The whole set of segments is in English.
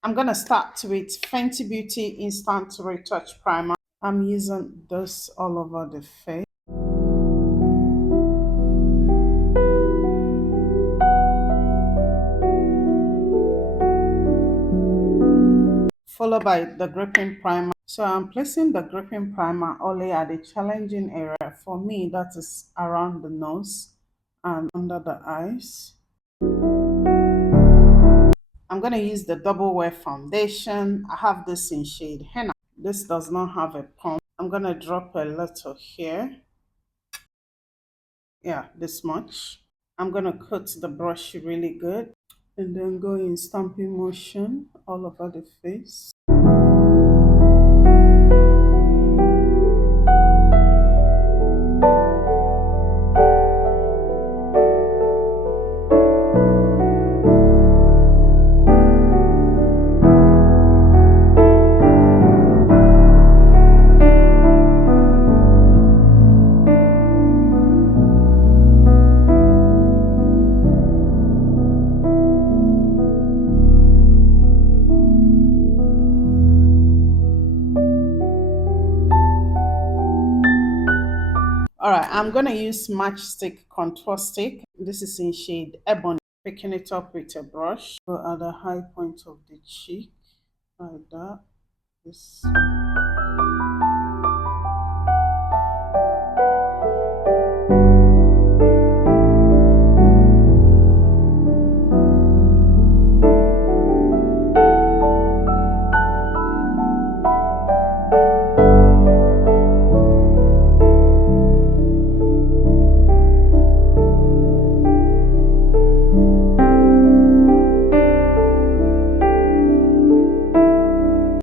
I'm gonna start with Fenty Beauty Instant Retouch Primer. I'm using this all over the face. Followed by the gripping primer. So I'm placing the gripping primer only at the challenging area. For me, that is around the nose and under the eyes. I'm going to use the double wear foundation. I have this in shade Henna. This does not have a pump. I'm going to drop a little here. Yeah, this much. I'm going to coat the brush really good and then go in stamping motion all over the face. All right, I'm going to use Matchstick Contour Stick. This is in shade Ebony. Picking it up with a brush. Go at the high point of the cheek, like that. This.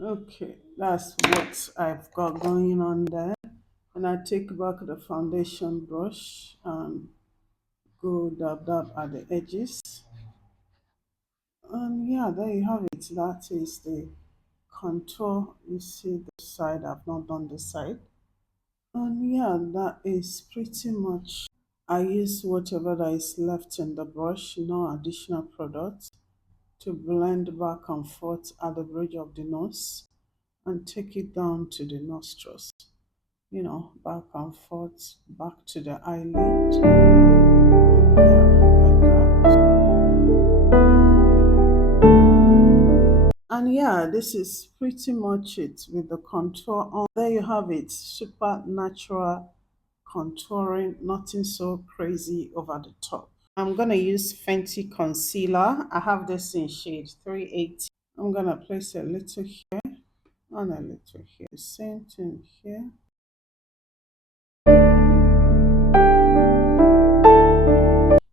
Okay, that's what I've got going on there. And I take back the foundation brush and go dab dab at the edges. And yeah, there you have it. That is the contour. You see the side, I've not done the side. And yeah, that is pretty much. I use whatever that is left in the brush, no additional product, to blend back and forth at the bridge of the nose and take it down to the nostrils. You know, back and forth, back to the eyelid. And yeah, like that. And yeah, this is pretty much it with the contour on. There you have it, super natural contouring, nothing so crazy over the top. I'm gonna use Fenty concealer. I have this in shade 380. I'm gonna place a little here and a little here. Same thing here.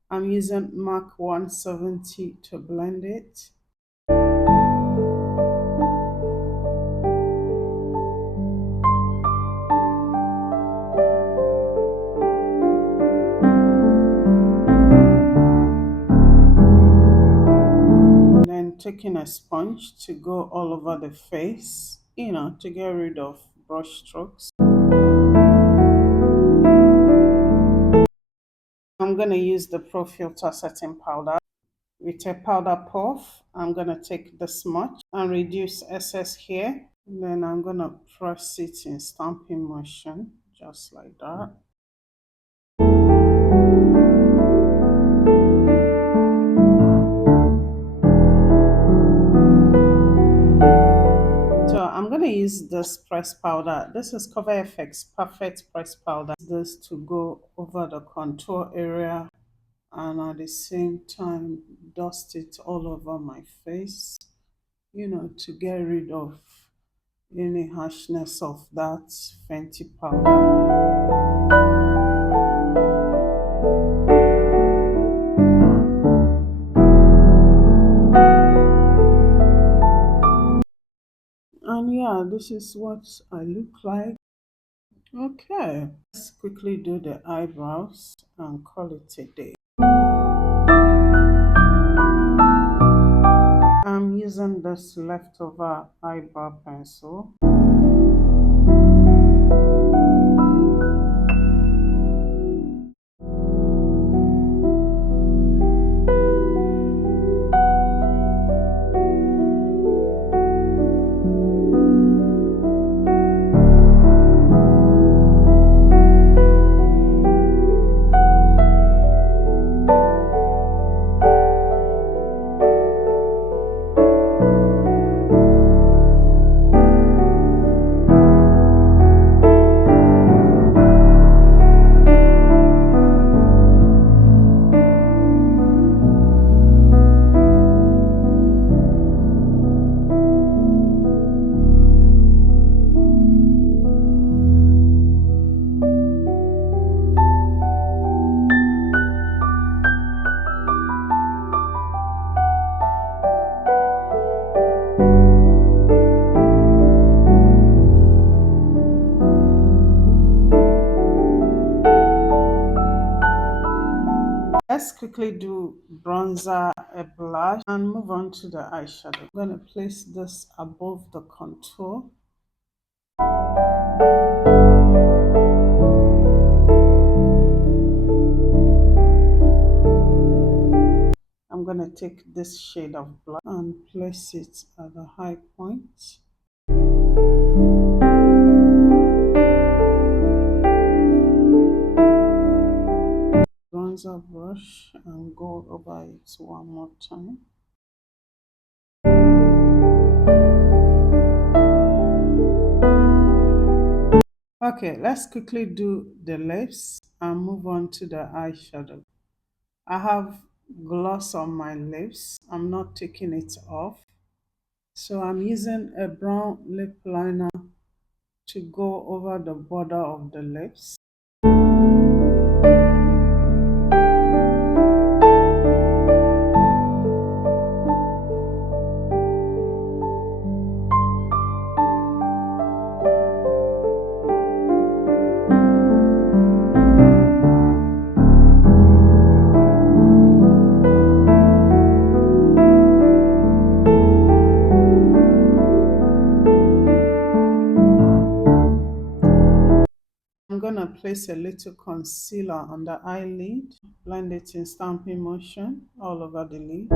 I'm using MAC 170 to blend it. And then taking a sponge to go all over the face, you know, to get rid of brush strokes. I'm going to use the Pro Filt'r setting powder. With a powder puff, I'm going to take the smudge and reduce excess here. And then I'm going to press it in stamping motion, just like that. So I'm going to use this press powder. This is Cover FX Perfect Press Powder. This to go over the contour area and at the same time dust it all over my face, you know, to get rid of any harshness of that Fenty powder. And yeah, this is what I look like. Okay, let's quickly do the eyebrows and call it a day. I'm using this leftover eyebrow pencil. quickly do bronzer, a blush, and move on to the eyeshadow. I'm going to place this above the contour. I'm going to take this shade of black and place it at the high point. Bronzer brush and go over it one more time. Okay, let's quickly do the lips and move on to the eyeshadow. I have gloss on my lips. I'm not taking it off. So I'm using a brown lip liner to go over the border of the lips. I'm going to place a little concealer on the eyelid, blend it in stamping motion all over the lid.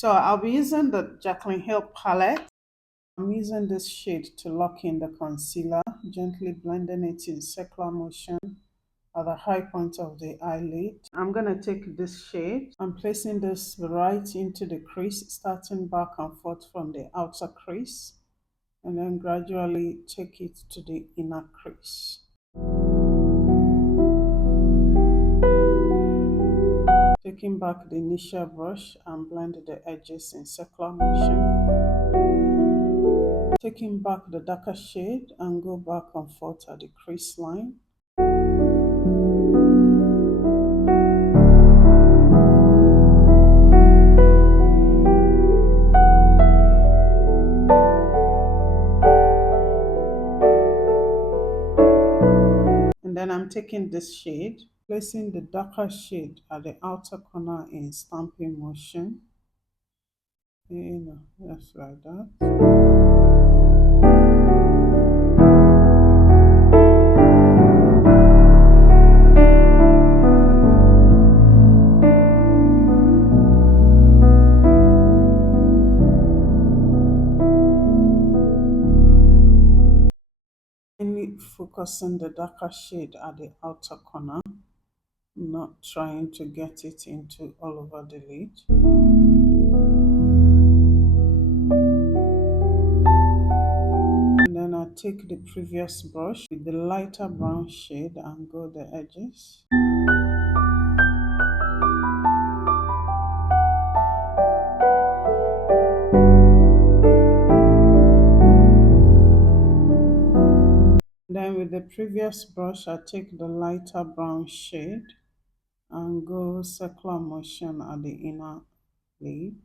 So I'll be using the Jaclyn Hill palette. I'm using this shade to lock in the concealer, gently blending it in circular motion at the high point of the eyelid. I'm going to take this shade and placing this right into the crease, starting back and forth from the outer crease, and then gradually take it to the inner crease. Taking back the initial brush and blend the edges in circular motion. Taking back the darker shade and go back and forth at the crease line. And then I'm taking this shade, placing the darker shade at the outer corner in stamping motion. Just like that. Focusing the darker shade at the outer corner, not trying to get it into all over the lid. And then I take the previous brush with the lighter brown shade and go the edges. Then with the previous brush, I take the lighter brown shade and go circular motion at the inner lid.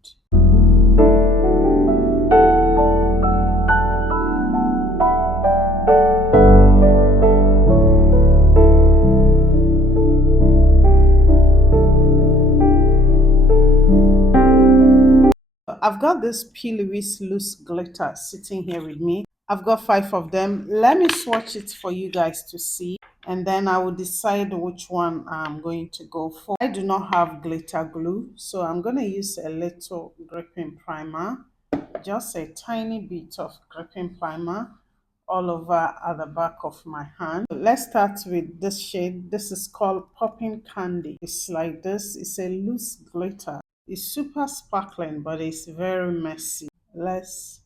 I've got this P. Louise loose glitter sitting here with me. I've got 5 of them. Let me swatch it for you guys to see, and then I will decide which one I'm going to go for. I do not have glitter glue, so I'm going to use a little gripping primer, just a tiny bit of gripping primer all over at the back of my hand. Let's start with this shade. This is called Popping Candy. It's like this. It's a loose glitter. It's super sparkling, but it's very messy. Let's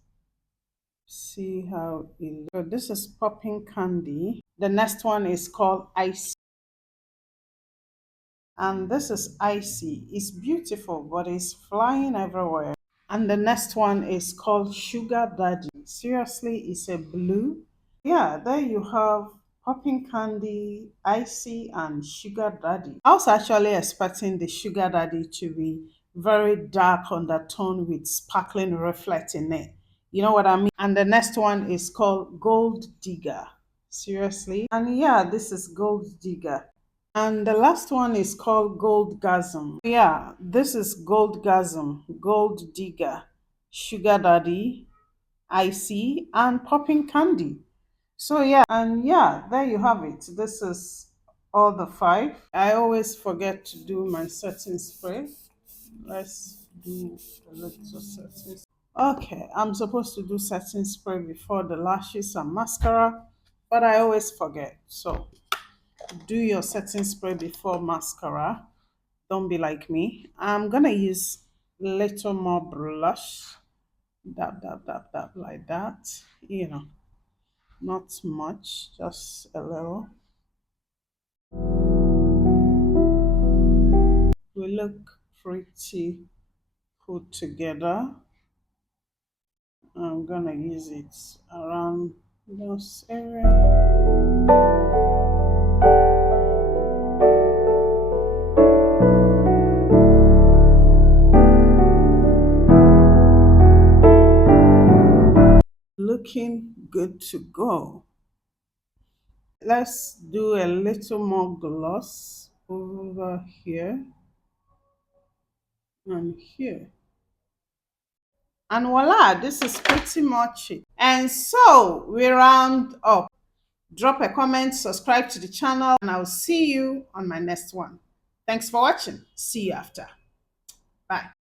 see how it looks. So this is Popping Candy. The next one is called Icy. And this is Icy. It's beautiful, but it's flying everywhere. And the next one is called Sugar Daddy. Seriously, it's a blue. Yeah, there you have Popping Candy, Icy, and Sugar Daddy. I was actually expecting the Sugar Daddy to be very dark undertone with sparkling reflect in it. You know what I mean? And the next one is called Gold Digger. Seriously? And yeah, this is Gold Digger. And the last one is called Gold Gasm. Yeah, this is Gold Gasm, Gold Digger, Sugar Daddy, Icy, and Popping Candy. So yeah, and yeah, there you have it. This is all the five. I always forget to do my setting spray. Let's do a little setting. Okay, I'm supposed to do setting spray before the lashes and mascara, but I always forget. So do your setting spray before mascara. Don't be like me. I'm gonna use little more blush. Dab, dab, dab, dab, like that. You know, not much, just a little. We look pretty put together. I'm gonna use it around those areas. Looking good to go. Let's do a little more gloss over here and here. And voila, this is pretty much it. And so we round up. Drop a comment, subscribe to the channel, and I'll see you on my next one. Thanks for watching. See you after. Bye.